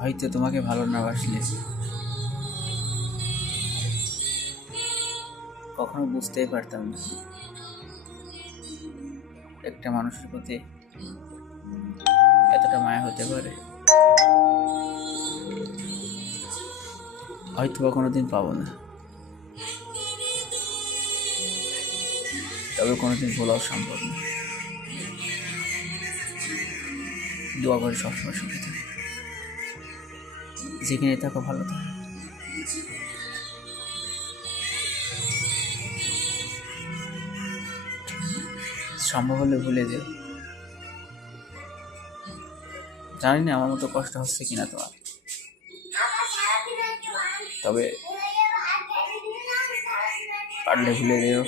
হয়তো তোমাকে ভালো না বাসলে কখনো বুঝতেই পারতাম না একটা মানুষের প্রতি এতটা মায়া হতে পারে। হয়তো বা কোনোদিন পাবো না, তবে কোনোদিন ভোলাও সম্ভব না। দোয়া করে সবসময় সুখে থাকো, যেখানে থাকো ভালো থাকো। সম্ভব হলে ভুলে যেও। জানি না আমার মতো কষ্ট হচ্ছে কিনা তোমার, তবে পারলে ভুলে যেও।